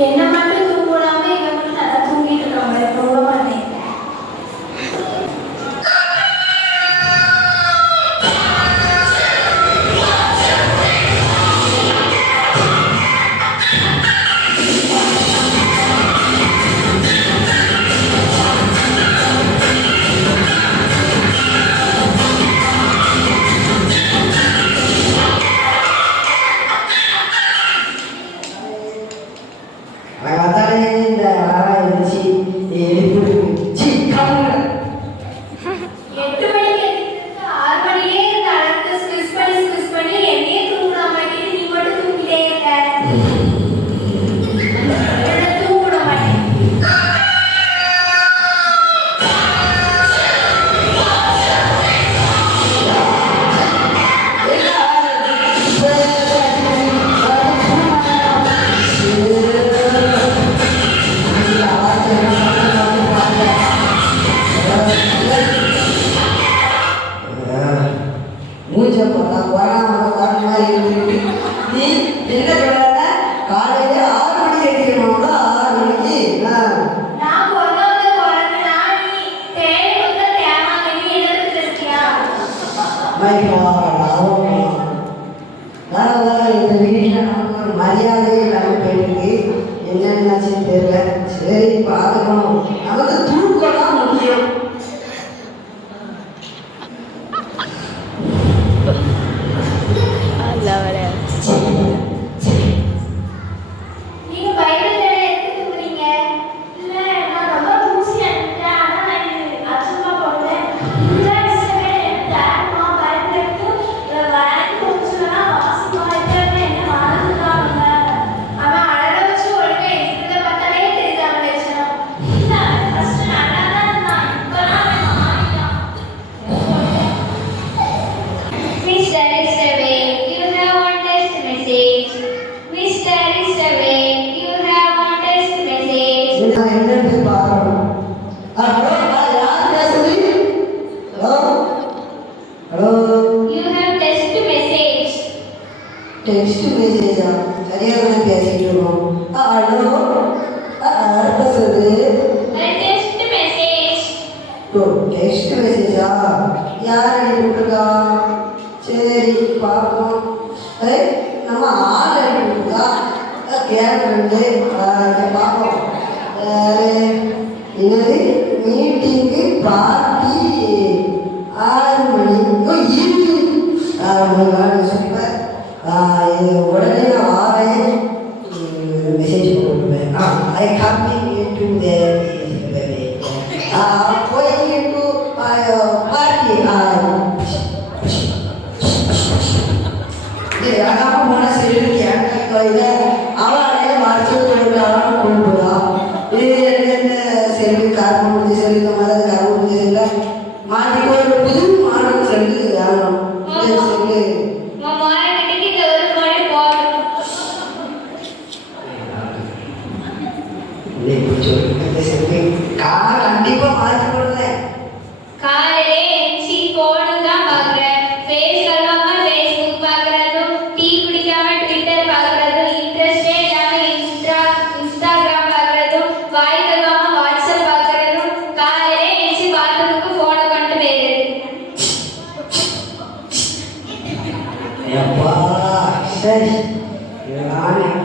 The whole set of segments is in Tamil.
que ไม่พอกับเรา text மெசேஜா? சரியாக தான் பேசிட்டு இருக்கோம் ஹலோ? யார் பேசுறது ஓ சரி பார்ப்போம். ஏ நம்ம ஆள் அனுப்பி கேட்டு பார்ப்போம். என்னது? மீட்டிங்கு பார்ட்டி. ஆறு மணி ஆறு மணி. नहीं पूछो ऐसे सकते कार अंडी को आज बोल रहे कार रे सी कोड का भाग रहा है फेस करवा पर फेसबुक भाग रहा है टी कुड़ी का मैं ट्विटर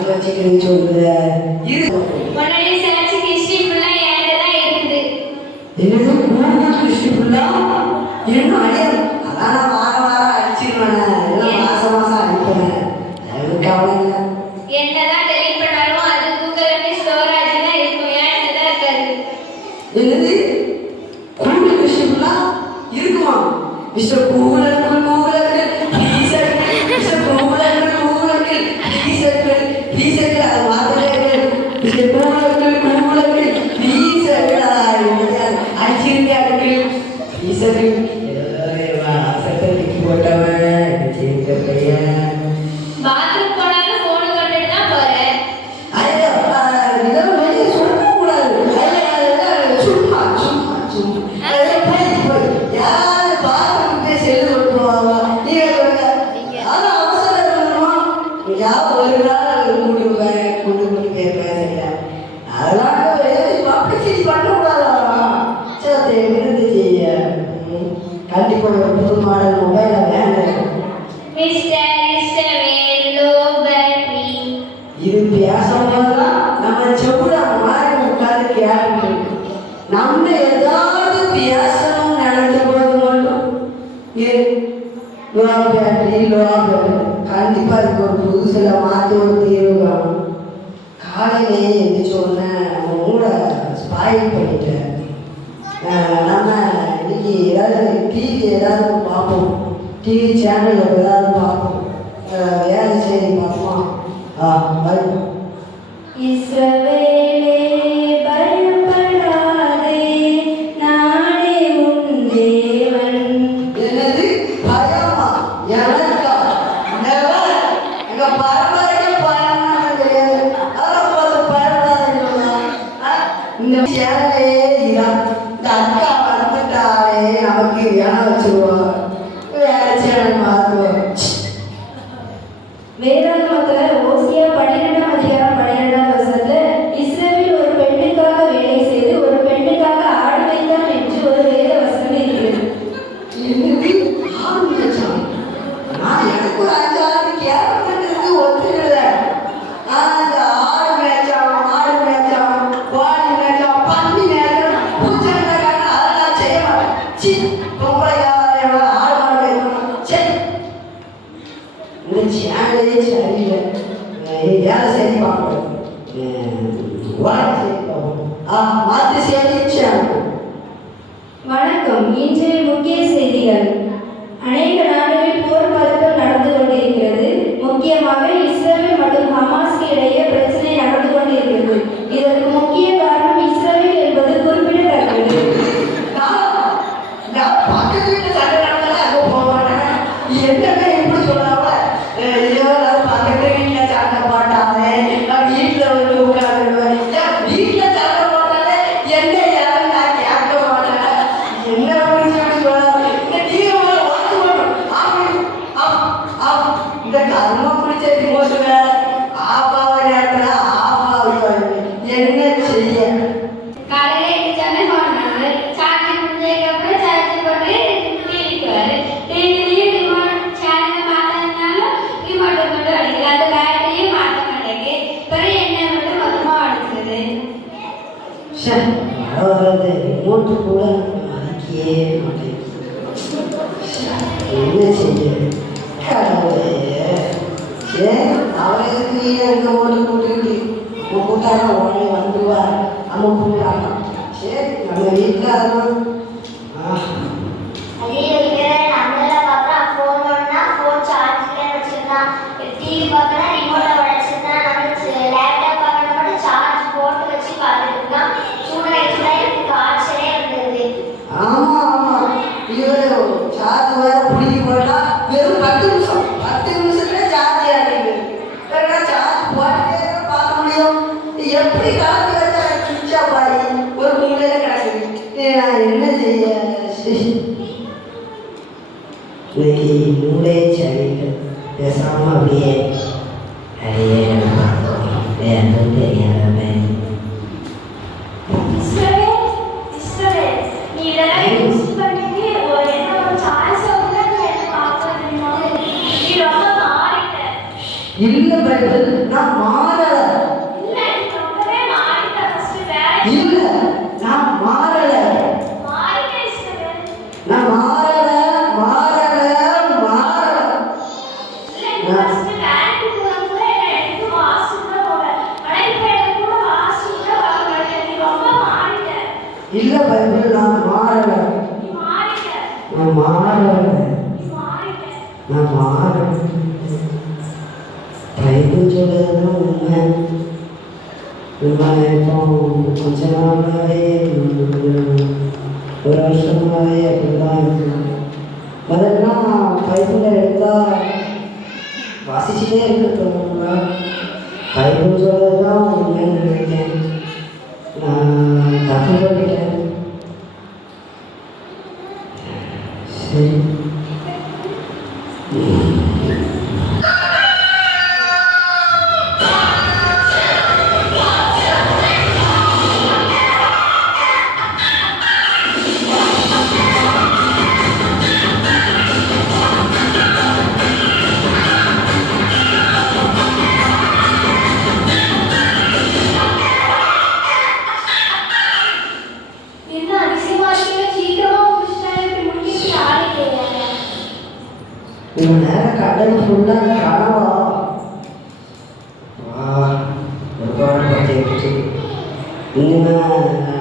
படிக்க வச்சுக்கிறேன்னு சொல்ற என்னது கிறிஸ்டி ஃபுல்லா இன்னும் அடையாது அதான் நான் வார வாரம் அடிச்சிருவேன் டிவி ஏதாவது பார்ப்போம். டிவி சேனல் ஏதாவது பார்ப்போம். வேலை செய்தி பார்ப்போம்? ஆ வரும். இஸ்ரவேலே Yeah. 钱也钱一点，嗯，也是你几万块，嗯，我也是几，啊， 그런데 이것도 몰랐기에 이게 진짜 헷갈려요. 그래? 아무래도 이런 거 모두 모두 못하고 원래 만두와 아무 분이 안 맞지? 그러니까 对对 துர்காயத்தோம் அஞ்சனாய ஒரு வருஷமாய துர்காயத்தோம் முதல்லாம் பைபிள் எடுத்தால் வாசிச்சுட்டே இருக்கட்டும் பைபிள் சொல்றதுதான் உண்மைன்னு நினைக்கிறேன் நான் தப்பு பண்ணிட்டேன் சரி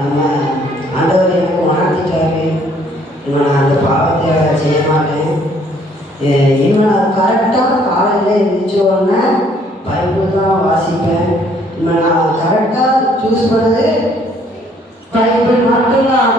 நம்ம ஆண்டவர் எனக்கு உணர்த்திட்டாரு இவன் நான் அந்த பாவத்தை செய்ய மாட்டேன். இவன் நான் கரெக்டாக காலையில் எழுந்திரிச்ச உடனே பைபிள் தான் வாசிப்பேன். இவன் நான் கரெக்டாக சூஸ் பண்ணது பைபிள் மட்டும்தான்.